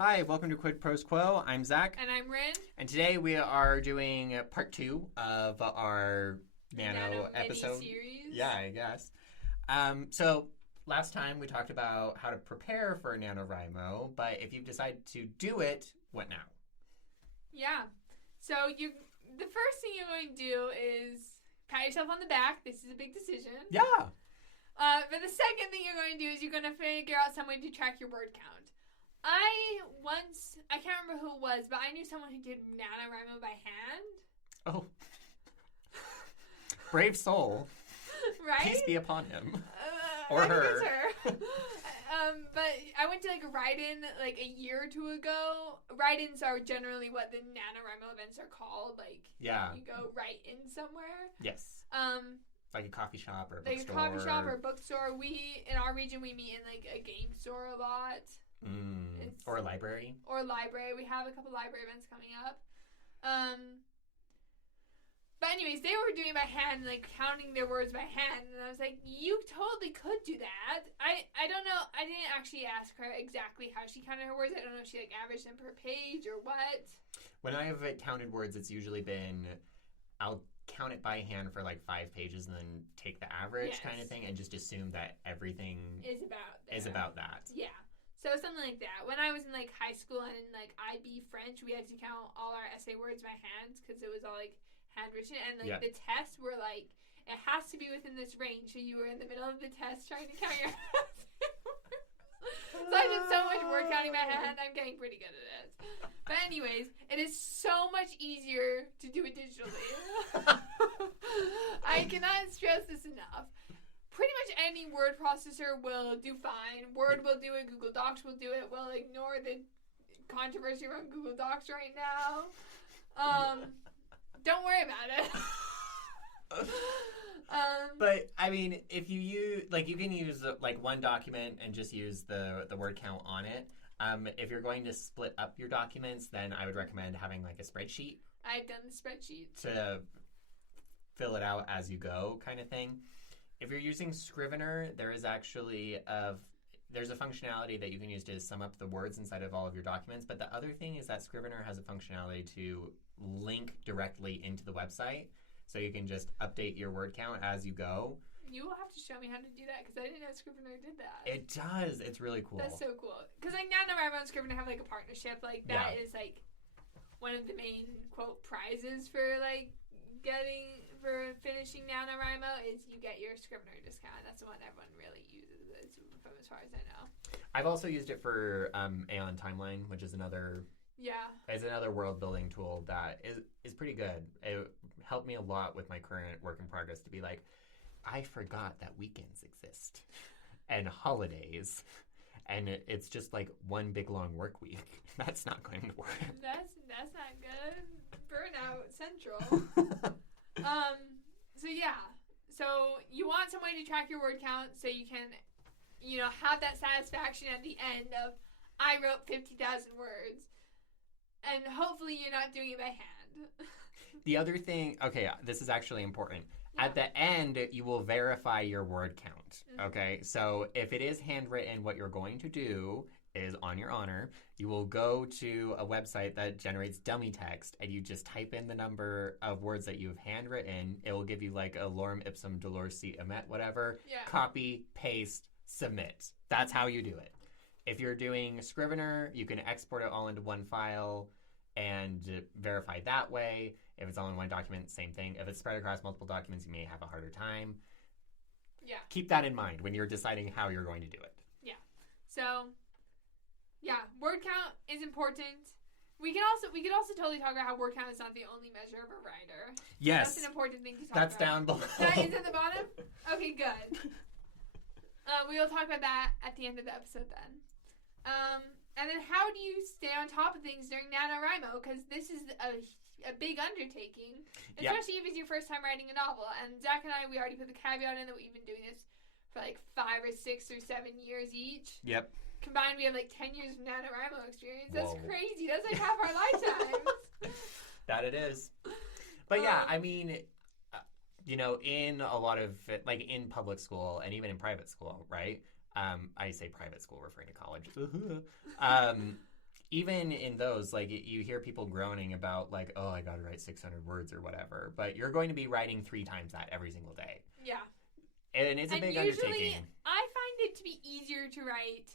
Hi, welcome to Quid Pros Quo. I'm Zac. And I'm Rin. And today we are doing part 2 of our Nano episode. Mini-series. Yeah, I guess. So last time we talked about how to prepare for NaNoWriMo, but if you've decided to do it, what now? Yeah. So the first thing you're going to do is pat yourself on the back. This is a big decision. Yeah. But the second thing you're going to do is you're going to figure out some way to track your word count. I can't remember who it was, but I knew someone who did NaNoWriMo by hand. Oh. Brave soul. Right? Peace be upon him. Or her. I think it's her. But I went to like a write-in like a year or two ago. Write-ins are generally what the NaNoWriMo events are called. Like, yeah. You go write in somewhere. Yes. Like a coffee shop or a bookstore. Like a coffee shop or a bookstore. In our region, we meet in like a game store a lot. Or a library. We have a couple library events coming up. But anyways, they were doing it by hand, like counting their words by hand, and I was like, you totally could do that. I don't know. I didn't actually ask her exactly how she counted her words. I don't know if she like averaged them per page or what. When I have counted words, it's usually been I'll count it by hand for like 5 pages and then take the average kind of thing and just assume that everything is about that. Yeah. So something like that. When I was in like high school and in like IB French, we had to count all our essay words by hand because it was all like handwritten, and like the tests were like it has to be within this range. So you were in the middle of the test trying to count your essay words. So I did so much word counting by hand. I'm getting pretty good at it. But anyways, it is so much easier to do it digitally. I cannot stress this enough. Pretty much any word processor will do fine. Word will do it. Google Docs will do it. We'll ignore the controversy around Google Docs right now. Don't worry about it. But I mean, if you use you can use like one document and just use the word count on it. If you're going to split up your documents, then I would recommend having like a spreadsheet. I've done the spreadsheet to fill it out as you go, kind of thing. If you're using Scrivener, there is actually there's a functionality that you can use to sum up the words inside of all of your documents. But the other thing is that Scrivener has a functionality to link directly into the website. So you can just update your word count as you go. You will have to show me how to do that because I didn't know Scrivener did that. It does. It's really cool. That's so cool. Because like NaNoWriMo and Scrivener have like a partnership. Like that is like one of the main quote prizes for like finishing NaNoWriMo is you get your Scrivener discount. That's the one everyone really uses from as far as I know. I've also used it for Aeon Timeline, which is another world building tool that is pretty good. It helped me a lot with my current work in progress to be like, I forgot that weekends exist and holidays, and it's just like one big long work week. That's not going to work. That's not good. Burnout Central. So you want some way to track your word count so you can, have that satisfaction at the end of I wrote 50,000 words, and hopefully you're not doing it by hand. The other thing, this is actually important. Yeah. At the end, you will verify your word count. Okay, so if it is handwritten, what you're going to do is, on your honor, you will go to a website that generates dummy text, and you just type in the number of words that you've handwritten. It will give you like a lorem ipsum dolorsi emet, whatever. Yeah. Copy, paste, submit. That's how you do it. If you're doing Scrivener, you can export it all into one file and verify that way. If it's all in one document, same thing. If it's spread across multiple documents, you may have a harder time. Yeah. Keep that in mind when you're deciding how you're going to do it. Yeah. So, word count is important. We could also totally talk about how word count is not the only measure of a writer. Yes. That's an important thing to talk about. That's down below. That is at the bottom? Okay, good. We will talk about that at the end of the episode then. And then how do you stay on top of things during NaNoWriMo? Because this is a big undertaking, especially if it's your first time writing a novel. And Zac and I, we already put the caveat in that we've been doing this for like 5 or 6 or 7 years each. Yep. Combined, we have like 10 years of NaNoWriMo experience. That's crazy. That's like half our lifetimes. That it is. But yeah, I mean, in a lot of, like in public school and even in private school, right? I say private school referring to college. even in those, like, you hear people groaning about, like, oh, I gotta write 600 words or whatever. But you're going to be writing 3 times that every single day. Yeah. And it's a big usually, undertaking. I find it to be easier to write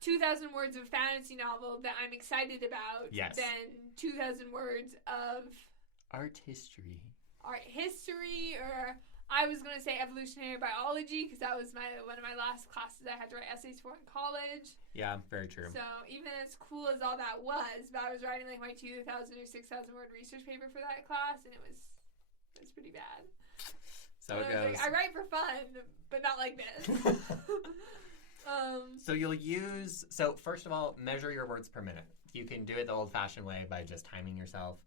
2,000 words of fantasy novel that I'm excited about than 2,000 words of art history, or I was going to say evolutionary biology because that was one of my last classes I had to write essays for in college. Yeah, very true. So even as cool as all that was, but I was writing like my 2,000 or 6,000 word research paper for that class, and it was pretty bad. So it goes. Like, I write for fun, but not like this. So you'll use. So first of all, measure your words per minute. You can do it the old-fashioned way by just timing yourself.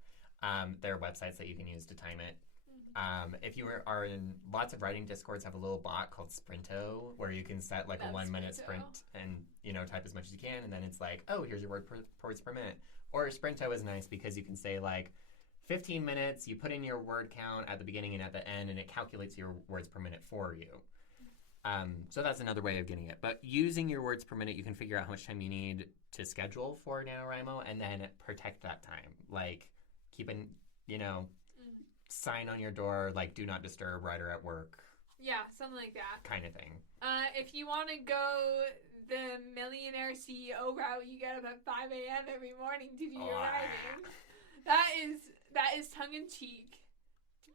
There are websites that you can use to time it. If you are in lots of writing discords, have a little bot called Sprinto where you can set like a 1 minute sprint and type as much as you can, and then it's like, oh, here's your words per minute. Or Sprinto is nice because you can say like 15 minutes, you put in your word count at the beginning and at the end, and it calculates your words per minute for you. So that's another way of getting it. But using your words per minute, you can figure out how much time you need to schedule for NaNoWriMo and then protect that time. Like keep an, sign on your door, like do not disturb, writer at work. Yeah, something like that. Kind of thing. If you want to go the millionaire CEO route, you get up at 5 a.m. every morning to do your writing. That is tongue-in-cheek.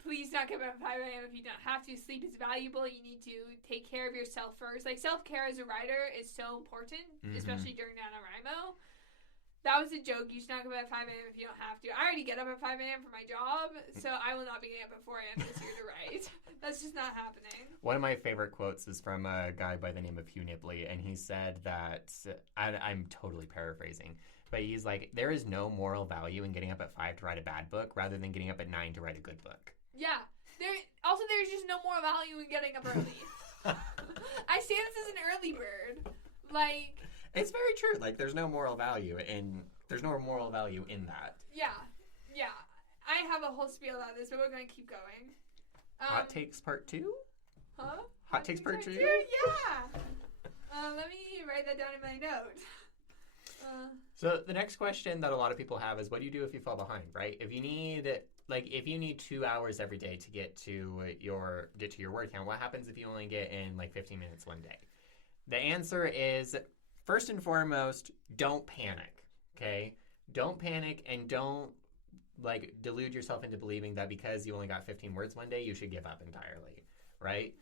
Please don't get up at 5 a.m. if you don't have to. Sleep is valuable. You need to take care of yourself first. Like, self-care as a writer is so important, especially during NaNoWriMo. That was a joke. You should not get up at 5 a.m. if you don't have to. I already get up at 5 a.m. for my job, so I will not be getting up at 4 a.m. this year to write. That's just not happening. One of my favorite quotes is from a guy by the name of Hugh Nibley, and he said that, I'm totally paraphrasing, but he's like, there is no moral value in getting up at 5 to write a bad book rather than getting up at 9 to write a good book. Yeah. There's just no moral value in getting up early. I say this as an early bird. Like... It's very true. Like, there's no moral value in that. Yeah. I have a whole spiel on this, but we're going to keep going. Hot takes part 2? Huh? Hot takes part 2? Yeah. Let me write that down in my note. So the next question that a lot of people have is, what do you do if you fall behind, right? If you need 2 hours every day to get to your word count, what happens if you only get in like 15 minutes one day? The answer is, first and foremost, don't panic, okay? Don't panic and don't like delude yourself into believing that because you only got 15 words one day, you should give up entirely, right?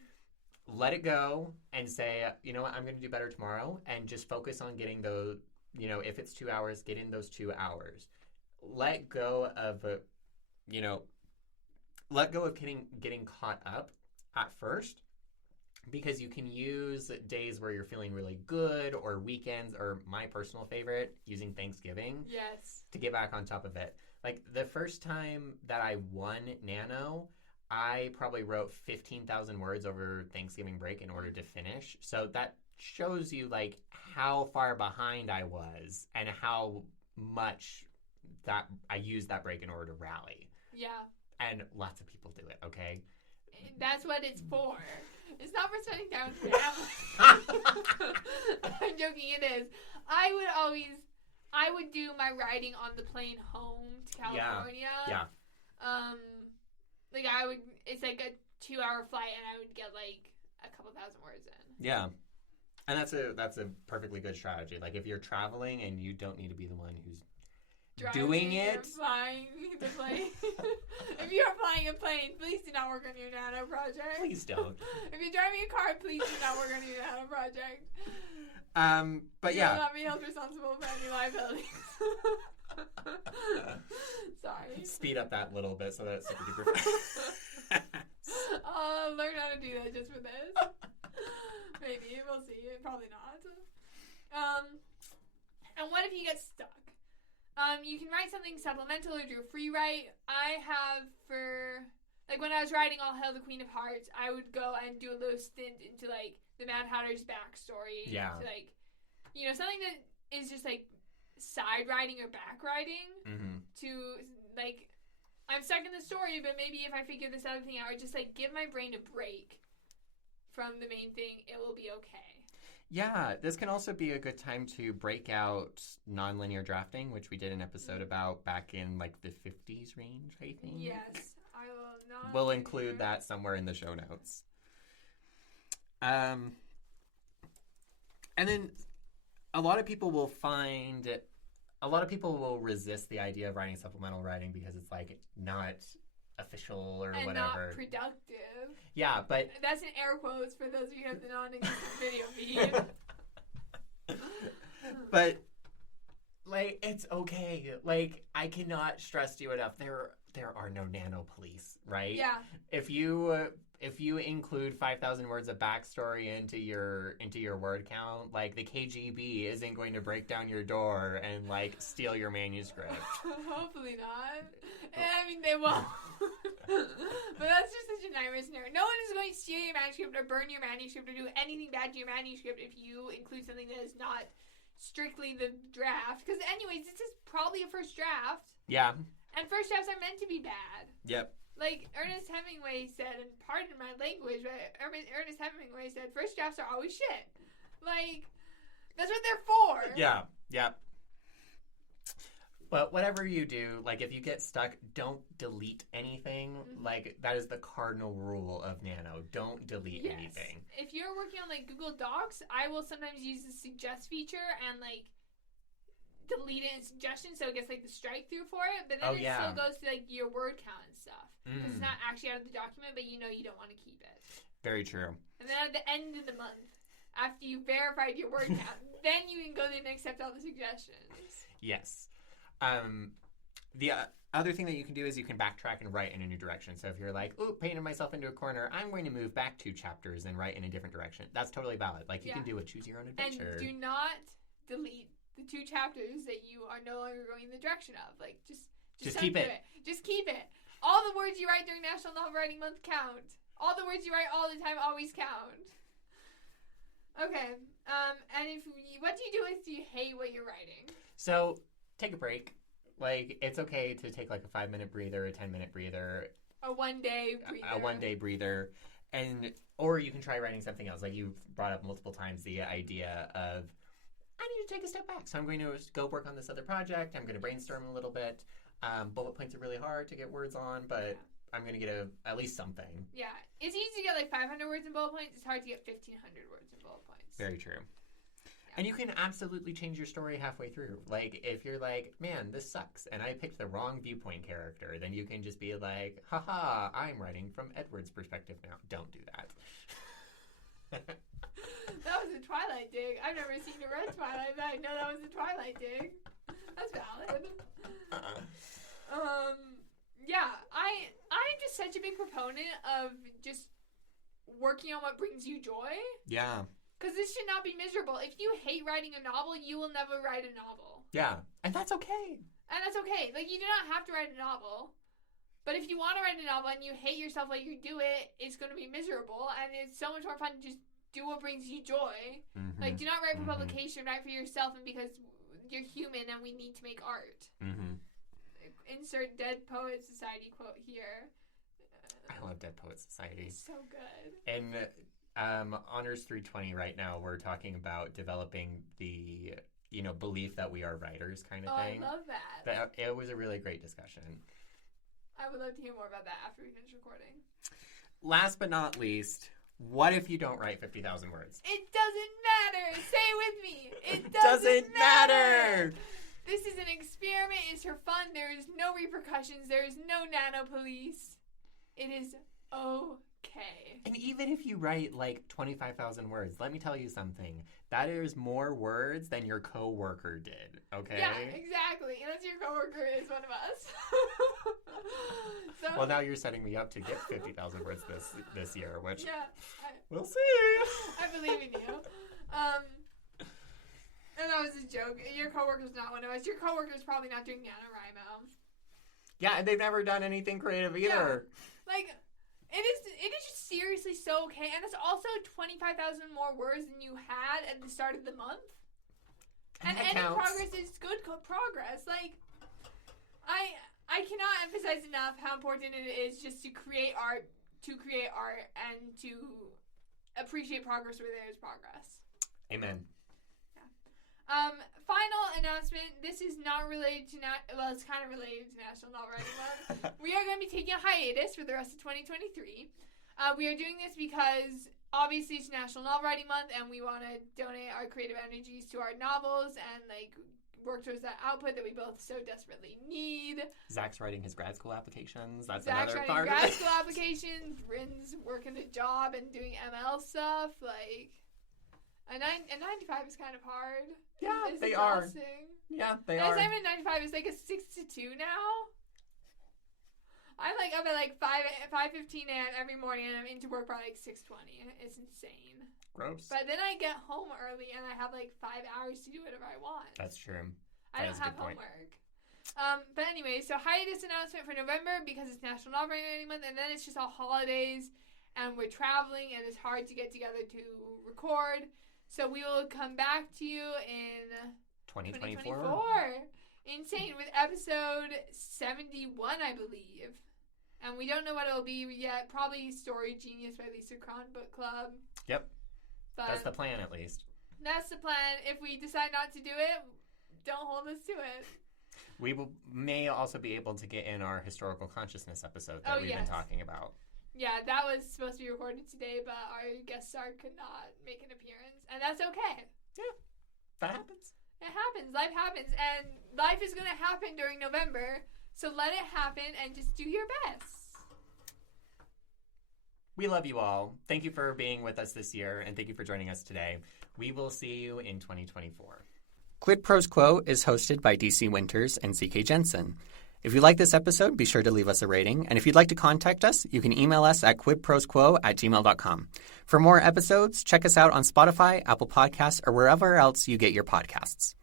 Let it go and say, you know what, I'm going to do better tomorrow, and just focus on getting those, if it's 2 hours, get in those 2 hours. Let go of getting caught up at first, because you can use days where you're feeling really good, or weekends, or my personal favorite, using Thanksgiving. Yes. To get back on top of it. Like, the first time that I won Nano, I probably wrote 15,000 words over Thanksgiving break in order to finish. So that shows you, like, how far behind I was and how much that I used that break in order to rally. Yeah. And lots of people do it, okay? That's what it's for. It's not for spending time with family. I'm joking, it is. I would do my writing on the plane home to California. Yeah. It's like a 2-hour flight, and I would get like a couple thousand words in. Yeah. And that's a perfectly good strategy. Like, if you're traveling and you don't need to be the one who's doing it. Flying the plane. If you are flying a plane, please do not work on your Nano project. Please don't. If you're driving a car, please do not work on your Nano project. But you yeah. will not be held responsible for any liabilities. Sorry. Speed up that little bit so that it's super duper fast. I'll learn how to do that just for this. Maybe. We'll see. Probably not. And what if you get stuck? You can write something supplemental or do a free write. I have when I was writing All Hail the Queen of Hearts, I would go and do a little stint into, like, the Mad Hatter's backstory. Yeah. To, like, something that is just, like, side writing or back writing. Mm-hmm. To, like, I'm stuck in the story, but maybe if I figure this other thing out, or just, like, give my brain a break from the main thing, it will be okay. Yeah, this can also be a good time to break out nonlinear drafting, which we did an episode about back in like the 50s range, I think. Yes, I will not. We'll include that somewhere in the show notes. And then a lot of people will resist the idea of writing supplemental writing because it's like not official or and whatever. Not productive. Yeah, but that's in air quotes for those of you who have the non-existent video feed. But like, it's okay. Like, I cannot stress to you enough. There are no nano police, right? Yeah. If you include 5,000 words of backstory into your word count, like the KGB isn't going to break down your door and like steal your manuscript. Hopefully not. I mean, they won't. But that's just such a nightmare scenario. No one is going to steal your manuscript or burn your manuscript or do anything bad to your manuscript if you include something that is not strictly the draft. Because anyways, this is probably a first draft. Yeah. And first drafts are meant to be bad. Yep. Like Ernest Hemingway said, and pardon my language, but Ernest Hemingway said, first drafts are always shit. Like, that's what they're for. Yeah. Yep. But whatever you do, like if you get stuck, don't delete anything. Mm-hmm. Like that is the cardinal rule of Nano. Don't delete anything. If you're working on like Google Docs, I will sometimes use the suggest feature and like delete it in suggestions so it gets like the strike through for it. But then it still goes to like your word count and stuff. Because it's not actually out of the document, but you know you don't want to keep it. Very true. And then at the end of the month, after you verified your word count, then you can go in and accept all the suggestions. Yes. The other thing that you can do is you can backtrack and write in a new direction. So if you're like, ooh, painted myself into a corner, I'm going to move back 2 chapters and write in a different direction. That's totally valid. Like you can do a choose your own adventure. And do not delete the 2 chapters that you are no longer going in the direction of. Like just keep it. Just keep it. All the words you write during National Novel Writing Month count. All the words you write all the time always count. Okay. And what do you do if you hate what you're writing? So take a break. Like, it's okay to take like a 5-minute breather, a 10-minute breather. A 1-day breather. A 1-day breather. Or you can try writing something else. Like you've brought up multiple times the idea of, I need to take a step back. So I'm going to go work on this other project. I'm going to brainstorm a little bit. Bullet points are really hard to get words on, but I'm going to get at least something. Yeah. It's easy to get like 500 words in bullet points. It's hard to get 1,500 words in bullet points. Very true. And you can absolutely change your story halfway through. Like, if you're like, man, this sucks, and I picked the wrong viewpoint character, then you can just be like, haha, I'm writing from Edward's perspective now. Don't do that. That was a Twilight dig. I've never seen a read Twilight, but I know that was a Twilight dig. That's valid. Yeah, I'm just such a big proponent of just working on what brings you joy. Yeah. Because this should not be miserable. If you hate writing a novel, you will never write a novel. Yeah, and that's okay. And that's okay. Like, you do not have to write a novel. But if you want to write a novel and you hate yourself while you do it, it's going to be miserable. And it's so much more fun to just do what brings you joy. Mm-hmm. Like, do not write for publication. Write for yourself and because you're human and we need to make art. Mm-hmm. Insert Dead Poets Society quote here. I love Dead Poets Society. It's so good. And Honors 320 right now, we're talking about developing the, belief that we are writers kind of thing. I love that. It was a really great discussion. I would love to hear more about that after we finish recording. Last but not least, what if you don't write 50,000 words? It doesn't matter. Say it with me. It doesn't matter. This is an experiment. It's for fun. There is no repercussions. There is no nano police. It is okay. And even if you write like 25,000 words, let me tell you something. That is more words than your coworker did. Okay? Yeah, exactly. Unless your coworker is one of us. Well, now you're setting me up to get 50,000 words this year, which we'll see. I believe in you. And that was a joke. Your coworker's not one of us. Your coworker's probably not doing NaNoWriMo. Yeah, and they've never done anything creative either. Yeah. Like, it is just seriously so okay. And it's also 25,000 more words than you had at the start of the month. And any progress is good progress. Like, I cannot emphasize enough how important it is just to create art, and to appreciate progress where there is progress. Amen. Final announcement. This is not related to well, it's kind of related to National NaNoWriMo Month. We are going to be taking a hiatus for the rest of 2023. We are doing this because obviously it's National NaNoWriMo Month, and we want to donate our creative energies to our novels and work towards that output that we both so desperately need. Zach's writing his grad school applications. That's Zach's another writing part grad of it. school applications. Rin's working a job and doing ML stuff. A 9 to 5 is kind of hard. Yeah, It's they exhausting. are. Yeah, they And are. it's not even 9 to 5. It's like a 6 to 2 now. I'm up at 5:15 a.m. every morning, and I'm into work by 6:20. It's insane. Gross. But then I get home early, and I have 5 hours to do whatever I want. That's true. I That don't is a have good point. homework. But anyway, so hiatus announcement for November because it's National NaNoWriMo Month, and then it's just all holidays, and we're traveling, and it's hard to get together to record. So we will come back to you in 2024. Insane, with episode 71, I believe. And we don't know what it will be yet. Probably Story Genius by Lisa Cron Book Club. Yep. But That's the plan, at least. That's the plan. If we decide not to do it, don't hold us to it. We may also be able to get in our historical consciousness episode that we've been talking about. Yeah, that was supposed to be recorded today, but our guest star could not make an appearance. And that's okay. Yeah, that happens. It happens. Life happens. And life is going to happen during November. So let it happen and just do your best. We love you all. Thank you for being with us this year, and thank you for joining us today. We will see you in 2024. Quid Pros Quo is hosted by DC Winters and CK Jensen. If you like this episode, be sure to leave us a rating. And if you'd like to contact us, you can email us at quidprosquo@gmail.com. For more episodes, check us out on Spotify, Apple Podcasts, or wherever else you get your podcasts.